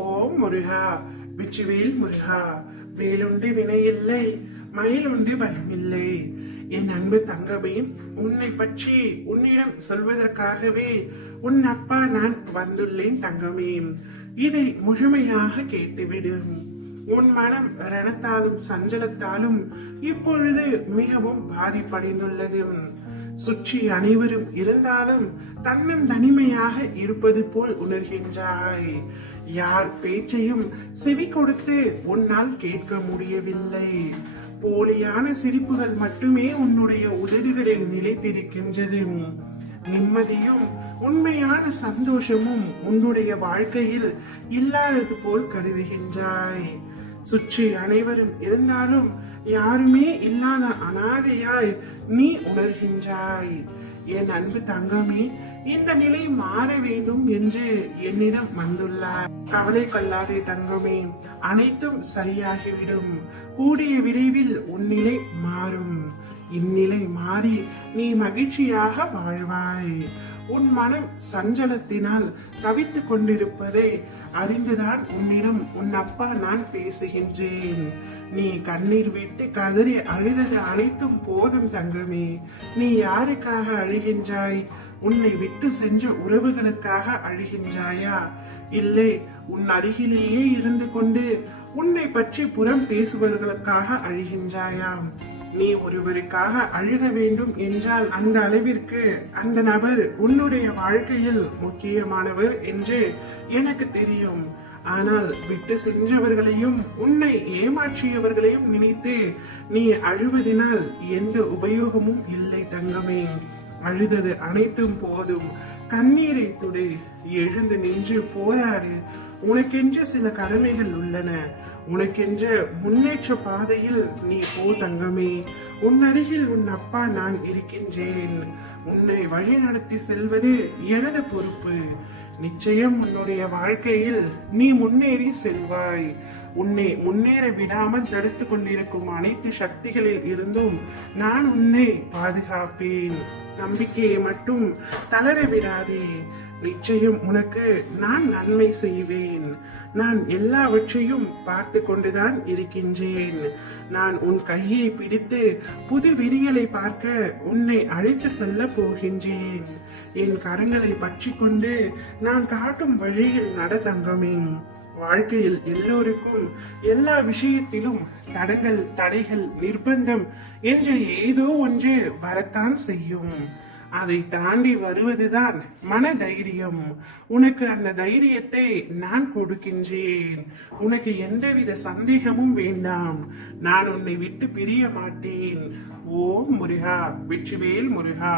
ஓம் முருகா, வெற்றிவேல் முருகா. வேலுண்டு வினையில்லை, மயிலுண்டு பயமில்லை. என் அன்பு தங்கமே, உன்னை பற்றி உன்னிடம் சொல்வதற்காகவே உன் அப்பா நான் வந்துள்ளேன் தங்கமே. இதை முழுமையாக கேட்டுவிடும். உன் மனம் ரணத்தாலும் சஞ்சலத்தாலும் இப்பொழுது மிகவும் பாதிப்படைந்துள்ளது. சுற்றி அனைவரும் இருந்தாலும் தன்னம் தனிமையாக இருப்பது போல் உணர்கின்றாய். யார் பேச்சையும் செவி கொடுத்து உன்னால் கேட்க முடியவில்லை. போலியான சிரிப்புகள் மட்டுமே உன்னுடைய உதடுகளில் நிலைத்திருக்கின்றது. நிம்மதியும் உண்மையான சந்தோஷமும் உன்னுடைய வாழ்க்கையில் இல்லாதது போல் கருதுகின்றாய். சுற்றி அனைவரும் இருந்தாலும் யாருமே இல்லாத அனாதையாய் நீ உணர்கின்றாய். என் அன்பு தங்கமே, இந்த நிலை மாற வேண்டும் என்று என்னிடம் வந்துள்ளார். கவலை கொள்ளாதே தங்கமே, அனைத்தும் சரியாகிவிடும். கூடிய விரைவில் உன் நிலை மாறும். இந்நிலை மாறி நீ மகிழ்ச்சியாக வாழ்வாய். உன் மனம் சஞ்சலத்தினால் தவித்துக் கொண்டிருப்பதை அறிந்துதான் உன்னிடம் உன் அப்பா நான் பேசுகின்றேன். நீ கண்ணீர் விட்டு கதறி அழுதது அனைத்தும் போதும் தங்கமே. நீ யாருக்காக அழுகின்றாய்? உன்னை விட்டு சென்ற உறவுகளுக்காக அழுகின்றாயா? இல்லை, உன் அருகிலேயே இருந்து கொண்டு உன்னை பற்றி புறம் பேசுபவர்களுக்காக அழுகின்றாயா? நீ ஒருவருக்காக அழுக வேண்டும் என்றால் அந்த அளவிற்கு அந்த நபர் உன்னுடைய வாழ்க்கையில் முக்கியமானவர் என்று எனக்கு தெரியும். ஆனால் விட்டு சென்றவர்களையும் உன்னை ஏமாற்றியவர்களையும் நினைத்து நீ அழுவதினால் எந்த உபயோகமும் இல்லை தங்கமே. அழுதது அனைத்தும் போதும். கண்ணீரை துடை, எழுந்து நின்று போராடு. உனக்கென்று சில கடமைகள் உள்ளன. உனக்கென்ற முன்னேற்ற பாதையில் நீ போ தங்கமே. உன் அருகில் உன் அப்பா நான் இருக்கின்றேன். உன்னை வழி நடத்தி செல்வது எனது பொறுப்பு. நிச்சயம் உன்னுடைய வாழ்க்கையில் நீ முன்னேறி செல்வாய். உன்னை முன்னேற விடாமல் தடுத்து கொண்டிருக்கும் அனைத்து சக்திகளில் இருந்தும் நான் உன்னை பாதுகாப்பேன். நம்பிக்கையை மட்டும் தளர விடாதே. நிச்சயம் உனக்கு நான் நன்மை செய்வேன். நான் எல்லாவற்றையும் பார்த்து கொண்டுதான் இருக்கின்றேன். நான் உன் கையை பிடித்து புது விடியலை பார்க்க உன்னை அழைத்து செல்ல போகின்றேன். என் கரங்களை பற்றி கொண்டு நான் காட்டும் வழியில் நட தங்கமே. வாழ்க்கையில் எல்லோருக்கும் எல்லா விஷயத்திலும் தடங்கள், தடைகள், நிர்பந்தம் என்று ஏதோ ஒன்று வரத்தான் செய்யும். அதை தாண்டி வருவதுதான் மன தைரியம். உனக்கு அந்த தைரியத்தை நான் கொடுக்கின்றேன். உனக்கு எந்தவித சந்தேகமும் வேண்டாம். நான் உன்னை விட்டு பிரிய மாட்டேன். ஓம் முருகா, வெற்றிவேல் முருகா.